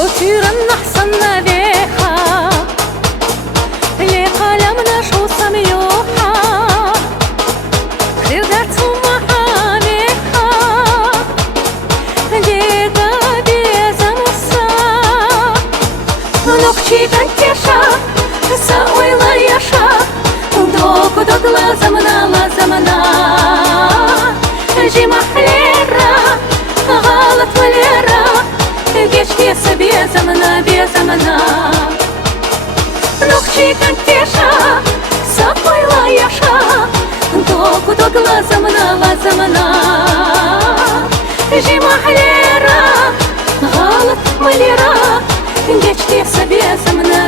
وتيرا نحصلنا بيها اللي قلمنا شو سميوحا خيرتهم محاميها ديقا بيزا مصا نوخشي بنكشا ساوي لا يشا دوكو دوك لازمنا جي محليرا غلط وليرا جيشتي سبيا زمنا نوخشي كنتيشا ساقوي لا يشا دوكو دوك لازمنا جي محليرا غلط وليرا جيشتي سبيا زمنا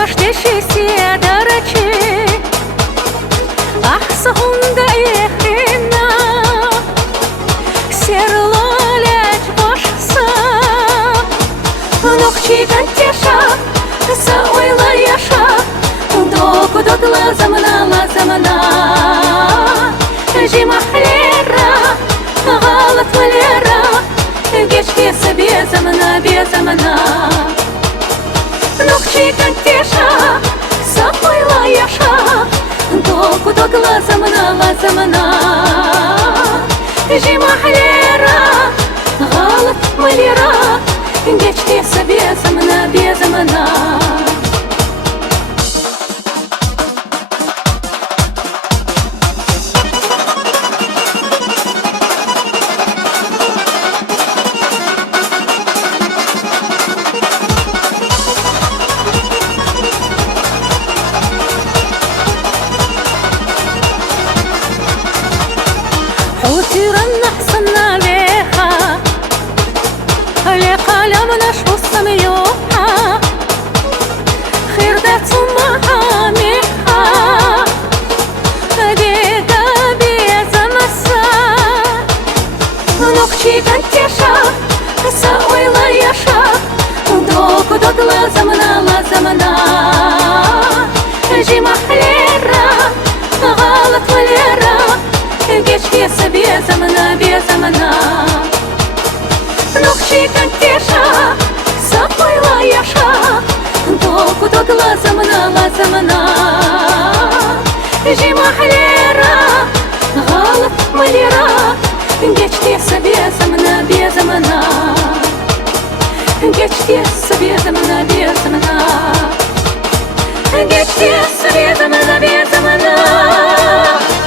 Баштеши седарачи Ахсахунда ихина Серлолять башса Нохчи гантеша Сауйла яша Доку док лазамана Жи махлера Галат валера Гечки себе замана Нохчи кантеша, сапойла яша, доку док лазамана Жи махлера, галат малера, гечки себе замана وتيرا نحصلنا بيها اللي قلمنا شو سميوحا خيرتهم محاميها ديقا بيزا مسا نوخشي كنتيشا ساوي لا يشا دوكو دوك لازمنا جي محليرا غلط وليرا جيشتي سبيا زمنا نوخشي كنتيشا ساقوي لا يشا دوكو دوك لازمنا جي محليرا غلط مليرا جيشتي سبيا زمنا جيشتي سبيا زمنا جيشتي سبيا زمنا